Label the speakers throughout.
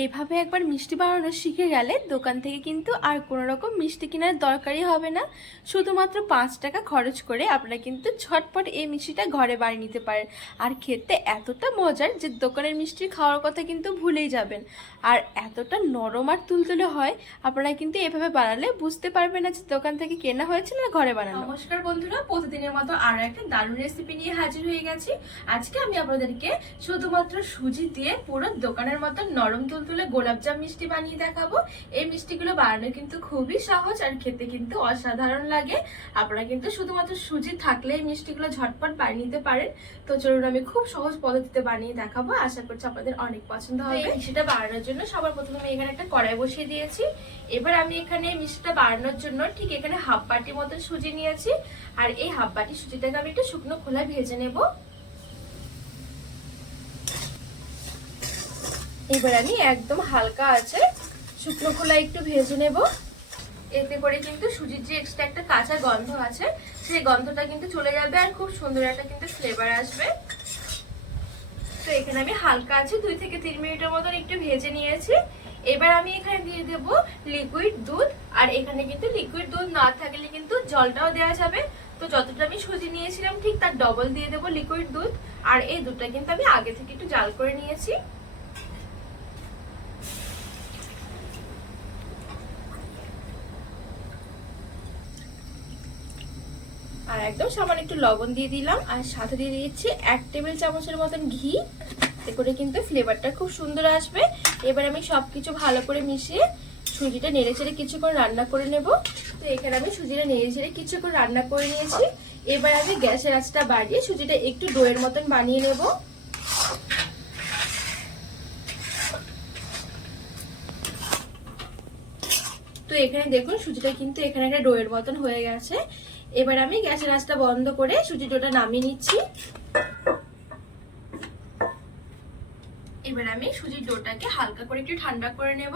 Speaker 1: এইভাবে একবার মিষ্টি বানানো শিখে গেলে দোকান থেকে কিন্তু আর কোনো রকম মিষ্টি কেনার দরকারই হবে না। শুধুমাত্র পাঁচ টাকা খরচ করে আপনারা কিন্তু ঝটপট এই মিষ্টিটা ঘরে বানিয়ে নিতে পারেন। আর খেতে এতটা মজার যে দোকানের মিষ্টি খাওয়ার কথা কিন্তু ভুলেই যাবেন। আর এতটা নরম আর তুলতুলে হয়, আপনারা কিন্তু এভাবে বানালে বুঝতে পারবেন না যে দোকান থেকে কেনা হয়েছে না ঘরে বানানো। নমস্কার বন্ধুরা, প্রতিদিনের মতো আরও একটা দারুণ রেসিপি নিয়ে হাজির হয়ে গেছি। আজকে আমি আপনাদেরকে শুধুমাত্র সুজি দিয়ে পুরো দোকানের মতো নরম তুলতুলে গোলাপজাম মিষ্টি বানিয়ে দেখাবো। এই মিষ্টিগুলো বানানো কিন্তু খুবই সহজ আর খেতে কিন্তু অসাধারণ লাগে। আপনারা কিন্তু শুধুমাত্র সুজি থাকলে এই মিষ্টিগুলো ঝটপট বানিয়ে নিতে পারেন। তো চলুন আমি খুব সহজ পদ্ধতিতে বানিয়ে দেখাবো। আশা করছি আপনাদের অনেক পছন্দ হবে। মিষ্টিটা বানানোর জন্য সবার প্রথমে আমি এখানে একটা কড়াই বসিয়ে দিয়েছি। এবার আমি এখানে মিষ্টিটা বানানোর জন্য ঠিক এখানে হাফ বাটি মতো সুজি নিয়েছি। আর এই হাফ বাটি সুজিটাকে আমি একটু শুকনো খোলায় ভেজে নেব। এবার আমি একদম হালকা আছে শুকনো খোলা একটু ভেজে নেব। এতে করে কিন্তু সুজির যে এক্সট্রা একটা কাঁচা গন্ধ আছে, সেই গন্ধটা কিন্তু চলে যাবে আর খুব সুন্দর একটা কিন্তু ফ্লেভার আসবে। তো এখানে আমি হালকা আছে, দুই থেকে তিন মিনিটের মতন একটু ভেজে নিয়েছি। এবার আমি এখানে দিয়ে দেব লিকুইড দুধ, আর এখানে কিন্তু লিকুইড দুধ না থাকলে কিন্তু জলটাও দেওয়া যাবে। তো যতটা আমি সুজি নিয়েছিলাম ঠিক তার ডবল দিয়ে দেবো লিকুইড দুধ, আর এই দুধটা কিন্তু আমি আগে থেকে একটু জাল করে নিয়েছি। আর একদম সামান্য একটু লবণ দিয়ে দিলাম। আর সাথে দিয়ে দিচ্ছি এক টেবিল চামচের মতন ঘি। এতে করে কিন্তু ফ্লেভারটা খুব সুন্দর আসবে। এবার আমি সব কিছু ভালো করে মিশিয়ে সুজিটা নেড়ে চেড়ে কিছুক্ষণ রান্না করে নেব। তো এখানে আমি সুজিটা নেড়ে চেড়ে কিছুক্ষণ রান্না করে নিয়েছি। এবার আমি গ্যাসের আঁচটা বাড়িয়ে সুজিটা একটু ডোয়ের মতন বানিয়ে নেব। তো এখানে দেখুন সুজিটা কিন্তু এখানে একটা ডোয়ের মতন হয়ে গেছে। এবার আমি গ্যাসের আঁচটা বন্ধ করে সুজি ডোটা নামিয়ে নিচ্ছি। এবার আমি সুজির ডোটাকে হালকা করে একটু ঠান্ডা করে নেব।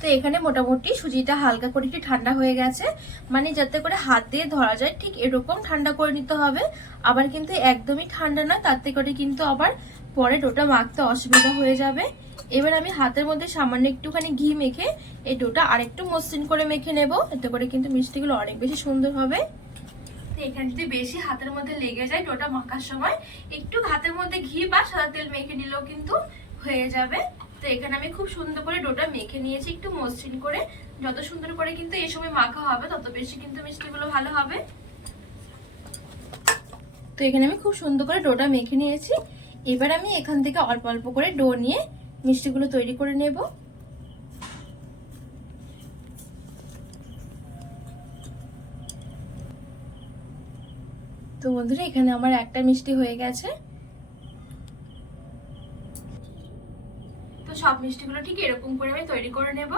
Speaker 1: তো এখানে মোটামুটি সুজিটা হালকা করে একটু ঠান্ডা হয়ে গেছে। মানে যাতে করে হাত দিয়ে ধরা যায়, ঠিক এরকম ঠান্ডা করে নিতে হবে। আবার কিন্তু একদমই ঠান্ডা নয় তাতে করে কিন্তু আবার পরে ডোটা মাখতে অসুবিধা হয়ে যাবে। এবার আমি হাতের মধ্যে সামান্য একটুখানি ঘি মেখে এই ডোটা আরেকটু মসৃণ করে মেখে নেব। এতে করে কিন্তু মিষ্টিগুলো অনেক বেশি সুন্দর হবে। এখানে যদি বেশি হাতের মধ্যে লেগে যায় ডোটা মাখার সময়, একটু হাতের মধ্যে ঘি বা সাদা তেল মেখে নিলেও কিন্তু হয়ে যাবে। তো এখানে আমি খুব সুন্দর করে ডোটা মেখে নিয়েছি একটু মসৃণ করে। যত সুন্দর করে কিন্তু এই সময় মাখা হবে, তত বেশি কিন্তু মিষ্টিগুলো ভালো হবে। তো এখানে আমি খুব সুন্দর করে ডোটা মেখে নিয়েছি। এবার আমি এখান থেকে অল্প অল্প করে ডো নিয়ে মিষ্টিগুলো তৈরি করে নেব। তো বন্ধুরা, এখানে আমার একটা মিষ্টি হয়ে গেছে। তো সব মিষ্টিগুলো ঠিক এরকম করে আমি তৈরি করে নেব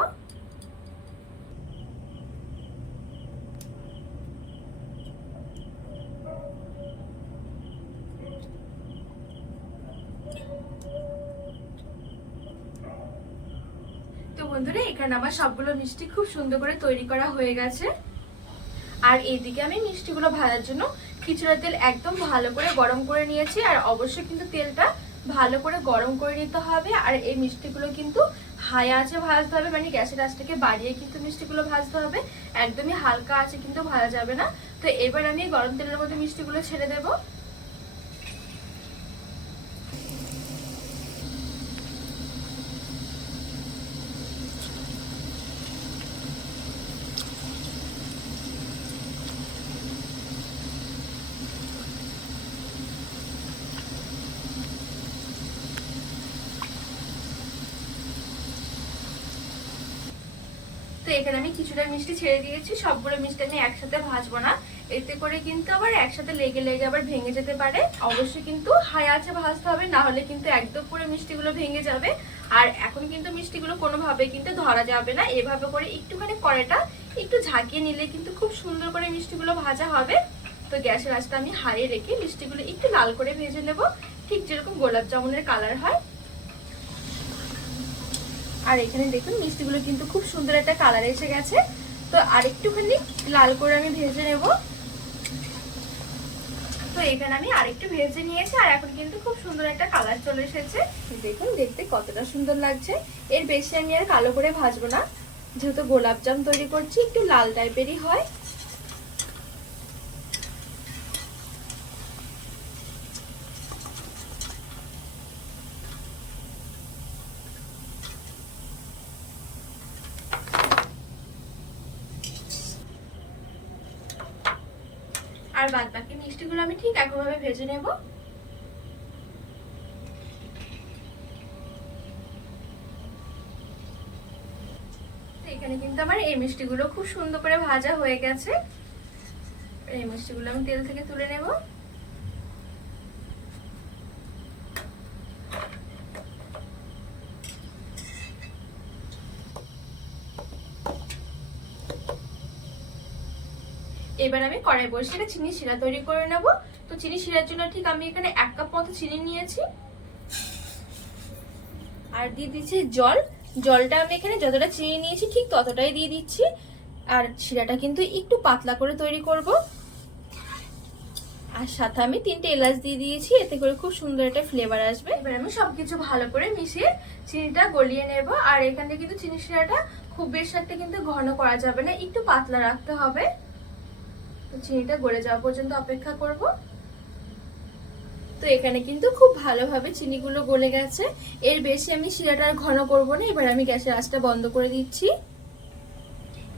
Speaker 1: তো বন্ধুরা, এখানে আমার সবগুলো মিষ্টি খুব সুন্দর করে তৈরি করা হয়ে গেছে। আর এইদিকে আমি মিষ্টিগুলো ভাজার জন্য খিচুড়া তেল একদম ভালো করে গরম করে নিয়েছি, আর অবশ্যই কিন্তু তেলটা ভালো করে গরম করে নিতে হবে। আর এই মিষ্টিগুলো কিন্তু হাই আছে ভাজতে হবে মানে গ্যাসের আঁচটাকে বাড়িয়ে কিন্তু মিষ্টিগুলো ভাজতে হবে। একদমই হালকা আছে কিন্তু ভাজা যাবে না। তো এবার আমি গরম তেলের মধ্যে মিষ্টিগুলো ছেড়ে দেবো। তো এখানে আমি কিছুটা মিষ্টি ছেড়ে দিয়েছি, সবগুলো মিষ্টি আমি একসাথে ভাজবো না। এতে করে কিন্তু আবার একসাথে লেগে লেগে আবার ভেঙে যেতে পারে। অবশ্যই কিন্তু হাই আছে ভাজতে হবে, না হলে কিন্তু একদম পুরো মিষ্টিগুলো ভেঙে যাবে। আর এখন কিন্তু মিষ্টিগুলো কোনোভাবে কিন্তু ধরা যাবে না। এভাবে করে একটুখানি কড়াটা একটু ঝাঁকিয়ে নিলে কিন্তু খুব সুন্দর করে মিষ্টিগুলো ভাজা হবে। তো গ্যাসের আঁচটা আমি হারিয়ে রেখে মিষ্টিগুলো একটু লাল করে ভেজে নেব। ঠিক যেরকম গোলাপ জামুনের কালার হয় আর এখানে দেখুন, মিষ্টিগুলো কিন্তু খুব সুন্দর একটা কালার এসে গেছে। তো আরেকটুখানি লাল করে আমি ভেজে নেব। তো এখানে আমি আরেকটু ভেজে নিয়েছি, আর এখন কিন্তু খুব সুন্দর একটা কালার চলে এসেছে। দেখুন, দেখতে কতটা সুন্দর লাগছে। এর বেশি আমি আর কালো করে ভাজবো না। যেহেতু গোলাপজাম তৈরি করছি, একটু লাল টাইপেরই হয়। আর বাদ বাকি মিষ্টিগুলো আমি ঠিক একইভাবে ভেজে নেব। এখানে কিন্তু আমার এই মিষ্টিগুলো খুব সুন্দর করে ভাজা হয়ে গেছে। এই মিষ্টিগুলো আমি তেল থেকে তুলে নেব। এবার আমি কড়াই বসে একটা চিনি শিরা তৈরি করে নেব। তো চিনি শিরার জন্য ঠিক আমি এখানে এক কাপ মতো চিনি নিয়েছি। আর দিয়ে দিচ্ছি জল। জলটা আমি এখানে যতটা চিনি নিয়েছি ঠিক ততটাই দিয়ে দিচ্ছি। আর শিরাটা কিন্তু একটু পাতলা করে তৈরি করব। আর সাথে আমি তিনটে এলাচ দিয়ে দিয়েছি, এতে করে খুব সুন্দর একটা ফ্লেভার আসবে। এবার আমি সবকিছু ভালো করে মিশিয়ে চিনিটা গলিয়ে নেব। আর এখানে কিন্তু চিনি শিরাটা খুব বেশি একটা কিন্তু ঘন করা যাবে না, একটু পাতলা রাখতে হবে। চিনিটা গড়ে যাওয়া পর্যন্ত অপেক্ষা করব। তো এখানে কিন্তু খুব ভালোভাবে চিনিগুলো গলে গেছে। এর বেশি আমি শিরাটা আর ঘন করব না। এবার আমি গ্যাসের আঁচটা বন্ধ করে দিচ্ছি।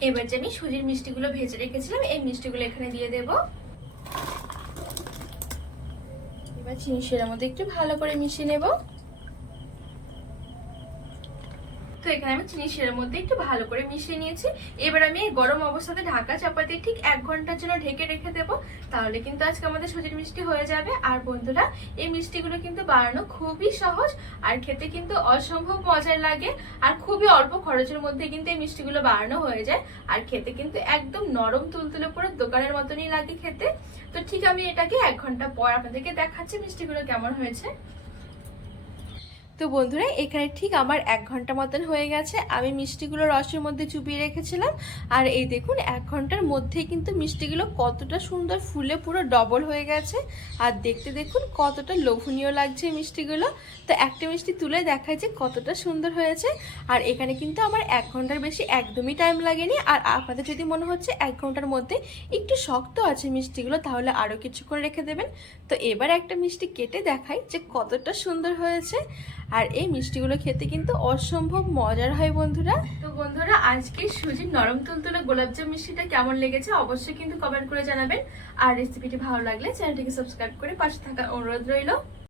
Speaker 1: এবার যে আমি সুজির মিষ্টিগুলো ভেজে রেখেছিলাম, এই মিষ্টিগুলো এখানে দিয়ে দেব। এবার চিনি শিরার মধ্যে একটু ভালো করে মিশিয়ে নেব তো এখানে আমি চিনি শিরার মধ্যে একটু ভালো করে মিশিয়ে নিয়েছি। এবার আমি গরম অবস্থাতে ঢাকা চাপা দিয়ে ঠিক এক ঘণ্টার জন্য ঢেকে রেখে দেবো। তাহলে কিন্তু আজকে আমাদের সুজির মিষ্টি হয়ে যাবে। আর বন্ধুরা, এই মিষ্টিগুলো কিন্তু বানানো খুবই সহজ আর খেতে কিন্তু অসম্ভব মজার লাগে আর খুবই অল্প খরচের মধ্যে কিন্তু এই মিষ্টিগুলো বানানো হয়ে যায়। আর খেতে কিন্তু একদম নরম তুলতুলে পুরো দোকানের মতনই লাগে খেতে। তো ঠিক আমি এটাকে এক ঘণ্টা পর আপনাদেরকে দেখাচ্ছি মিষ্টিগুলো কেমন হয়েছে। তো বন্ধুরা, এখানে ঠিক আমার এক ঘণ্টা মতন হয়ে গেছে। আমি মিষ্টিগুলো রসের মধ্যে চুপিয়ে রেখেছিলাম। আর এই দেখুন, এক ঘণ্টার মধ্যেই কিন্তু মিষ্টিগুলো কতটা সুন্দর ফুলে পুরো ডবল হয়ে গেছে। আর দেখতে দেখুন, কতটা লোভনীয় লাগছে মিষ্টিগুলো। তো একটা মিষ্টি তুলে দেখায় যে কতটা সুন্দর হয়েছে। আর এখানে কিন্তু আমার এক ঘণ্টার বেশি একদমই টাইম লাগেনি। আর আপনাদের যদি মনে হচ্ছে এক ঘণ্টার মধ্যে একটু শক্ত আছে মিষ্টিগুলো, তাহলে আরও কিছুক্ষণ রেখে দেবেন। তো এবার একটা মিষ্টি কেটে দেখাই যে কতটা সুন্দর হয়েছে। আর এই মিষ্টিগুলো খেতে কিন্তু অসম্ভব মজার হয় বন্ধুরা। তো বন্ধুরা আজকে সুজির নরম তুলতুলে গোলাপজাম মিষ্টিটা কেমন লেগেছে অবশ্যই কিন্তু কমেন্ট করে জানাবেন। আর রেসিপিটি ভালো লাগলে চ্যানেলটিকে সাবস্ক্রাইব করে পাশে থাকার অনুরোধ রইল।